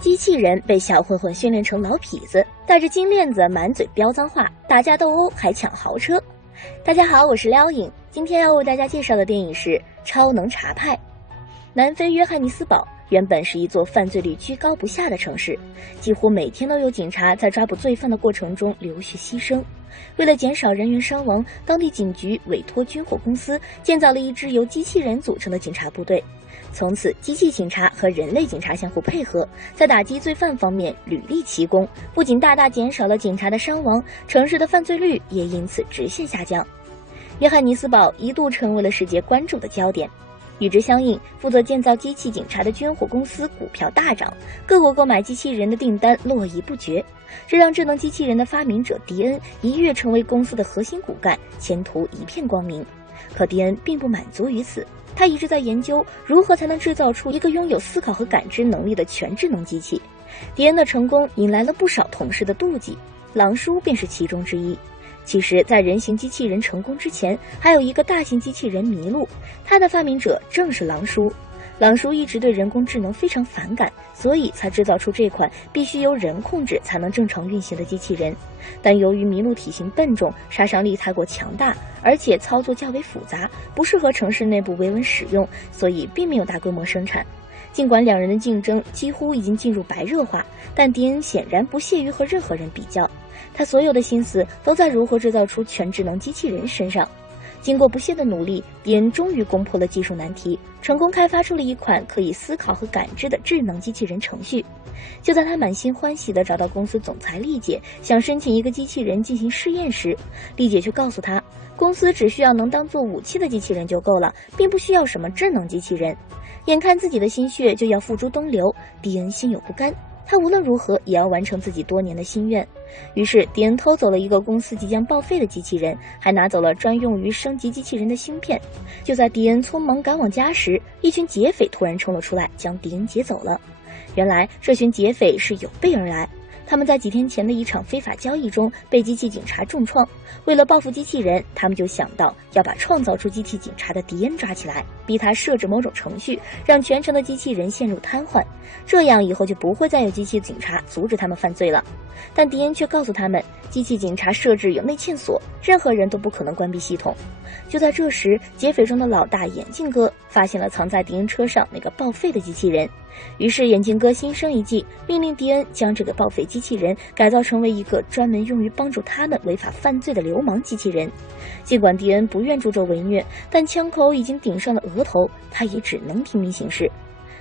机器人被小混混训练成老痞子，戴着金链子，满嘴飙脏话，打架斗殴还抢豪车。大家好，我是撩影，今天要为大家介绍的电影是《超能查派》。南非约翰尼斯堡原本是一座犯罪率居高不下的城市，几乎每天都有警察在抓捕罪犯的过程中流血牺牲。为了减少人员伤亡，当地警局委托军火公司建造了一支由机器人组成的警察部队。从此，机器警察和人类警察相互配合，在打击罪犯方面屡立奇功，不仅大大减少了警察的伤亡，城市的犯罪率也因此直线下降。约翰尼斯堡一度成为了世界关注的焦点。与之相应，负责建造机器警察的军火公司股票大涨，各国购买机器人的订单络绎不绝，这让智能机器人的发明者迪恩一跃成为公司的核心骨干，前途一片光明。可迪恩并不满足于此，他一直在研究如何才能制造出一个拥有思考和感知能力的全智能机器。迪恩的成功引来了不少同事的妒忌，狼叔便是其中之一。其实，在人形机器人成功之前，还有一个大型机器人麋鹿，它的发明者正是狼叔。狼叔一直对人工智能非常反感，所以才制造出这款必须由人控制才能正常运行的机器人。但由于麋鹿体型笨重，杀伤力太过强大，而且操作较为复杂，不适合城市内部维稳使用，所以并没有大规模生产。尽管两人的竞争几乎已经进入白热化，但迪恩显然不屑于和任何人比较，他所有的心思都在如何制造出全智能机器人身上。经过不懈的努力，迪恩终于攻破了技术难题，成功开发出了一款可以思考和感知的智能机器人程序。就在他满心欢喜地找到公司总裁丽姐，想申请一个机器人进行试验时，丽姐却告诉他，公司只需要能当做武器的机器人就够了，并不需要什么智能机器人。眼看自己的心血就要付诸东流，迪恩心有不甘，他无论如何也要完成自己多年的心愿。于是迪恩偷走了一个公司即将报废的机器人，还拿走了专用于升级机器人的芯片。就在迪恩匆忙赶往家时，一群劫匪突然冲了出来，将迪恩劫走了。原来这群劫匪是有备而来，他们在几天前的一场非法交易中被机器警察重创，为了报复机器人，他们就想到要把创造出机器警察的迪恩抓起来，逼他设置某种程序，让全城的机器人陷入瘫痪，这样以后就不会再有机器警察阻止他们犯罪了。但迪恩却告诉他们，机器警察设置有内嵌锁，任何人都不可能关闭系统。就在这时，劫匪中的老大眼镜哥发现了藏在迪恩车上那个报废的机器人，于是眼镜哥心生一计，命令迪恩将这个报废机器人改造成为一个专门用于帮助他们违法犯罪的流氓机器人。尽管迪恩不愿助纣为虐，但枪口已经顶上了额头，他也只能听命行事。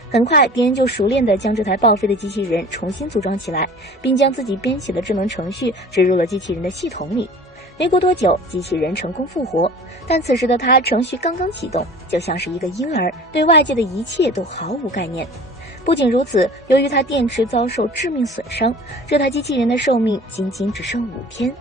很快，迪恩就熟练地将这台报废的机器人重新组装起来，并将自己编写的智能程序植入了机器人的系统里。没过多久，机器人成功复活，但此时的他程序刚刚启动，就像是一个婴儿，对外界的一切都毫无概念。不仅如此，由于它电池遭受致命损伤，这台机器人的寿命仅仅只剩5天。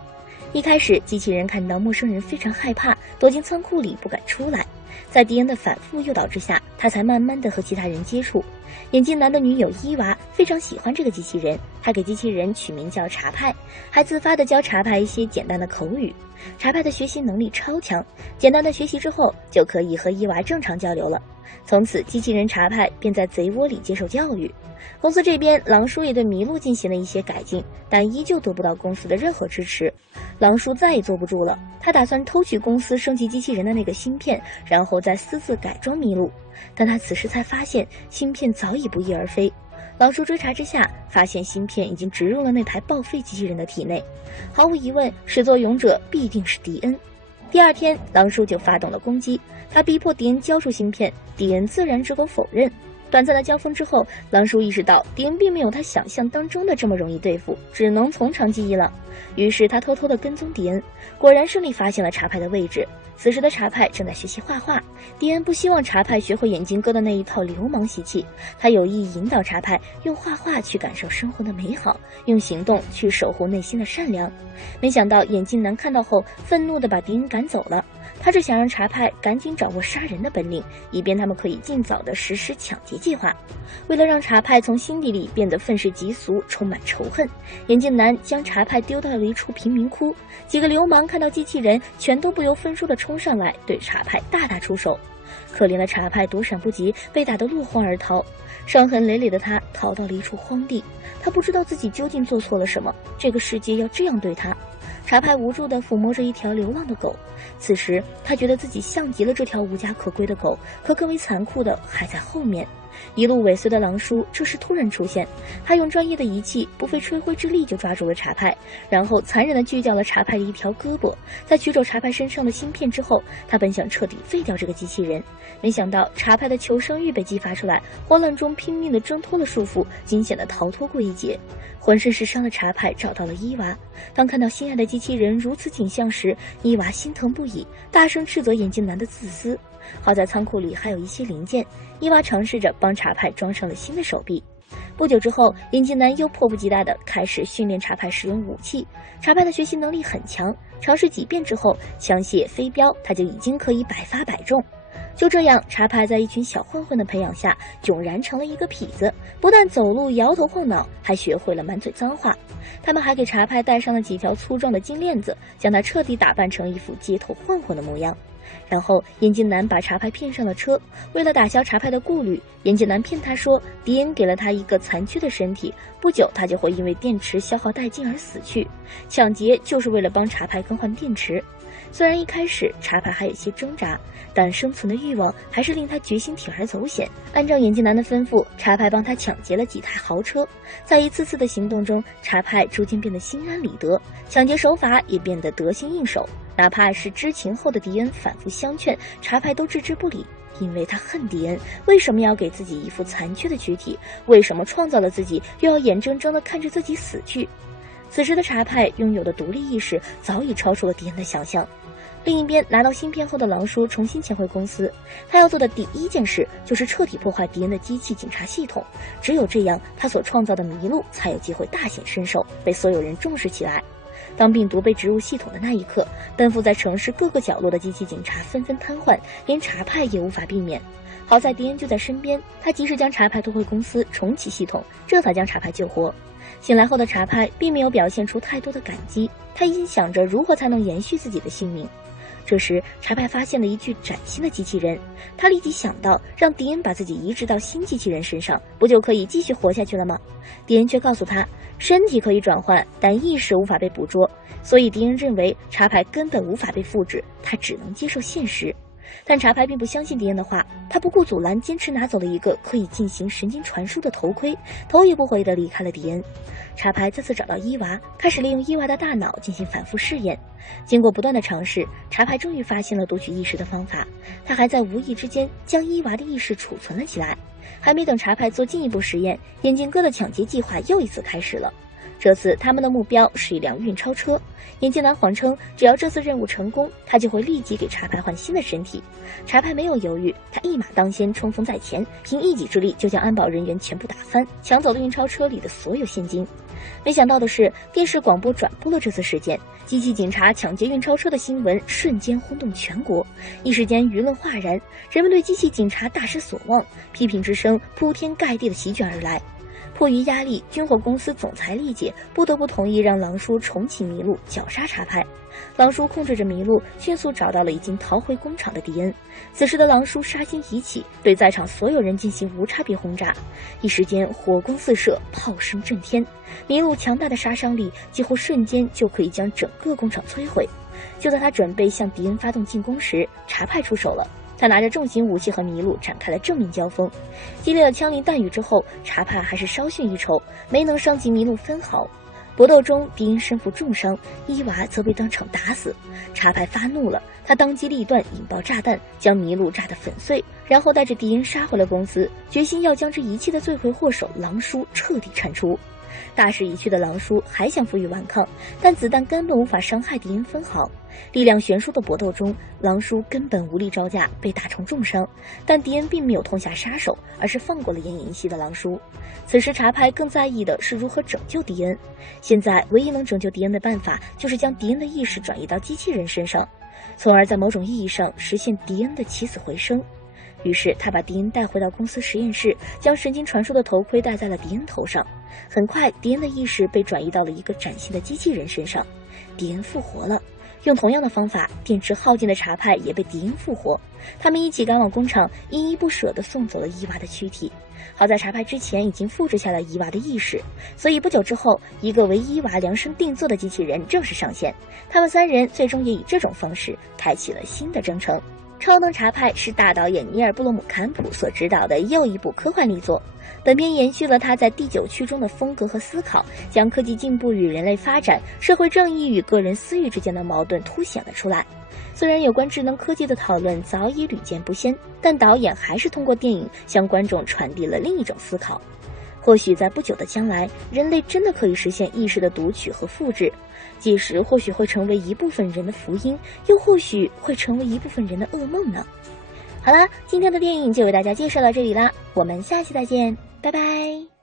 一开始，机器人看到陌生人非常害怕，躲进仓库里不敢出来。在迪恩的反复诱导之下，他才慢慢地和其他人接触。眼镜男的女友伊娃非常喜欢这个机器人，他给机器人取名叫查派，还自发地教查派一些简单的口语。查派的学习能力超强，简单的学习之后就可以和伊娃正常交流了。从此，机器人查派便在贼窝里接受教育。公司这边，狼叔也对麋鹿进行了一些改进，但依旧得不到公司的任何支持。狼叔再也坐不住了，他打算偷取公司升级机器人的那个芯片，然后再私自改装麋鹿。但他此时才发现，芯片早已不翼而飞。狼叔追查之下，发现芯片已经植入了那台报废机器人的体内。毫无疑问，始作俑者必定是迪恩。第二天，狼叔就发动了攻击，他逼迫迪恩交出芯片，迪恩自然只口否认。短暂的交锋之后，狼叔意识到迪恩并没有他想象当中的这么容易对付，只能从长计议了。于是他偷偷地跟踪迪恩，果然顺利发现了查派的位置。此时的查派正在学习画画，迪恩不希望查派学会眼镜哥的那一套流氓习气，他有意引导查派用画画去感受生活的美好，用行动去守护内心的善良。没想到眼镜男看到后，愤怒地把迪恩赶走了。他只想让查派赶紧掌握杀人的本领，以便他们可以尽早地实施抢劫计划。为了让查派从心底里变得愤世嫉俗，充满仇恨，眼镜男将查派丢到了一处贫民窟。几个流氓看到机器人，全都不由分说地冲上来，对查派大打出手。可怜的查派躲闪不及，被打得落荒而逃。伤痕累累的他逃到了一处荒地，他不知道自己究竟做错了什么，这个世界要这样对他。查派无助地抚摸着一条流浪的狗，此时他觉得自己像极了这条无家可归的狗，可更为残酷的还在后面。一路尾随的狼叔这时突然出现，他用专业的仪器不费吹灰之力就抓住了查派，然后残忍地锯掉了查派的一条胳膊。在取走查派身上的芯片之后，他本想彻底废掉这个机器人，没想到查派的求生欲被激发出来，慌乱中拼命地挣脱了束缚，惊险地逃脱过一劫。浑身是伤的查派找到了伊娃，当看到心爱的机器人如此景象时，伊娃心疼不已，大声斥责眼镜男的自私。好在仓库里还有一些零件，伊娃尝试着帮查派装上了新的手臂。不久之后，眼镜男又迫不及待地开始训练查派使用武器。查派的学习能力很强，尝试几遍之后，枪械飞镖他就已经可以百发百中。就这样，查派在一群小混混的培养下，迥然成了一个痞子，不但走路摇头晃脑，还学会了满嘴脏话。他们还给查派戴上了几条粗壮的金链子，将他彻底打扮成一副街头混混的模样。然后眼镜男把查派骗上了车，为了打消查派的顾虑，眼镜男骗他说迪恩给了他一个残缺的身体，不久他就会因为电池消耗殆尽而死去。抢劫就是为了帮查派更换电池。虽然一开始查派还有些挣扎，但生存的欲望还是令他决心铤而走险。按照眼镜男的吩咐，查派帮他抢劫了几台豪车。在一次次的行动中，查派逐渐变得心安理得，抢劫手法也变得得心应手。哪怕是知情后的迪恩反复相劝，查派都置之不理，因为他恨迪恩为什么要给自己一副残缺的躯体，为什么创造了自己又要眼睁睁地看着自己死去。此时的查派拥有的独立意识早已超出了迪恩的想象。另一边，拿到芯片后的狼叔重新潜回公司，他要做的第一件事就是彻底破坏迪恩的机器警察系统，只有这样，他所创造的麋鹿才有机会大显身手，被所有人重视起来。当病毒被植入系统的那一刻，奔赴在城市各个角落的机器警察纷纷瘫痪，连查派也无法避免。好在迪恩就在身边，他及时将查派拖回公司重启系统，这才将查派救活。醒来后的查派并没有表现出太多的感激，他一心想着如何才能延续自己的性命。这时查派发现了一具崭新的机器人，他立即想到让迪恩把自己移植到新机器人身上，不就可以继续活下去了吗？迪恩却告诉他，身体可以转换，但意识无法被捕捉，所以迪恩认为查派根本无法被复制，他只能接受现实。但查派并不相信迪恩的话，他不顾阻拦，坚持拿走了一个可以进行神经传输的头盔，头也不回地离开了迪恩。查派再次找到伊娃，开始利用伊娃的大脑进行反复试验。经过不断的尝试，查派终于发现了读取意识的方法，他还在无意之间将伊娃的意识储存了起来。还没等查派做进一步实验，眼镜哥的抢劫计划又一次开始了。这次他们的目标是一辆运钞车，眼镜男谎称只要这次任务成功，他就会立即给查派换新的身体。查派没有犹豫，他一马当先，冲锋在前，凭一己之力就将安保人员全部打翻，抢走了运钞车里的所有现金。没想到的是，电视广播转播了这次事件，机器警察抢劫运钞车的新闻瞬间轰动全国，一时间舆论哗然，人们对机器警察大失所望，批评之声铺天盖地的席卷而来。迫于压力，军火公司总裁丽姐不得不同意让狼叔重启麋鹿，绞杀查派。狼叔控制着麋鹿，迅速找到了已经逃回工厂的迪恩。此时的狼叔杀心已起，对在场所有人进行无差别轰炸，一时间火光四射，炮声震天。麋鹿强大的杀伤力几乎瞬间就可以将整个工厂摧毁。就在他准备向迪恩发动进攻时，查派出手了。他拿着重型武器和麋鹿展开了正面交锋，激烈的枪林弹雨之后，查派还是稍逊一筹，没能伤及麋鹿分毫。搏斗中，迪恩身负重伤，伊娃则被当场打死。查派发怒了，他当机立断引爆炸弹，将麋鹿炸得粉碎，然后带着迪恩杀回了公司，决心要将这一切的罪魁祸首狼叔彻底铲除。大势已去的狼叔还想负隅顽抗，但子弹根本无法伤害迪恩分毫。力量悬殊的搏斗中，狼叔根本无力招架，被打成重伤。但迪恩并没有痛下杀手，而是放过了奄奄一息的狼叔。此时查派更在意的是如何拯救迪恩。现在唯一能拯救迪恩的办法，就是将迪恩的意识转移到机器人身上，从而在某种意义上实现迪恩的起死回生。于是他把迪恩带回到公司实验室，将神经传输的头盔戴在了迪恩头上。很快，迪恩的意识被转移到了一个崭新的机器人身上。迪恩复活了，用同样的方法，电池耗尽的查派也被迪恩复活。他们一起赶往工厂，依依不舍地送走了伊娃的躯体。好在查派之前已经复制下了伊娃的意识，所以不久之后，一个为伊娃量身定做的机器人正式上线。他们3人最终也以这种方式开启了新的征程。超能查派是大导演尼尔·布罗姆坎普所执导的又一部科幻力作。本片延续了他在第9区中的风格和思考，将科技进步与人类发展、社会正义与个人私欲之间的矛盾凸显了出来。虽然有关智能科技的讨论早已屡见不鲜，但导演还是通过电影向观众传递了另一种思考。或许在不久的将来，人类真的可以实现意识的读取和复制，届时或许会成为一部分人的福音，又或许会成为一部分人的噩梦呢。好啦，今天的电影就为大家介绍到这里啦，我们下期再见，拜拜。